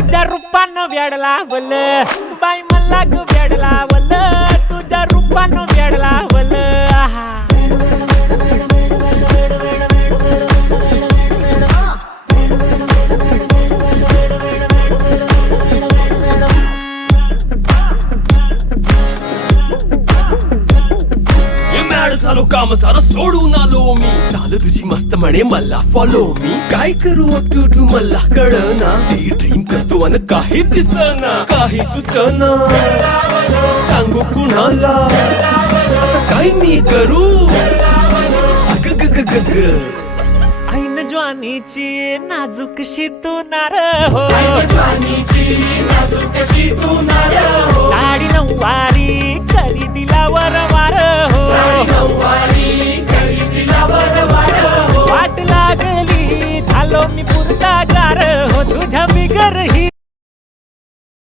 तुझ्या रूपानं वेड लावल बाई मला ग वेड लावल तुझ्या रूपानं वेड लावल आहा झालो काम सारं सोडून आलो मी चाल तुझी मस्त म्हणे मला फॉलो मी काय करू टू मला कळना ती ड्रीम करतो अन काही दिसना काही सुचना सांगू कुणाला आता काय मी करू अग ग ग ग ग ऐन ज्वानीची नाजूकशी तू नार हो साडी नऊवारी करी दिला वरवार हो वाट लागली झालो मी पुरता गार हो तुझ्या बिगर ही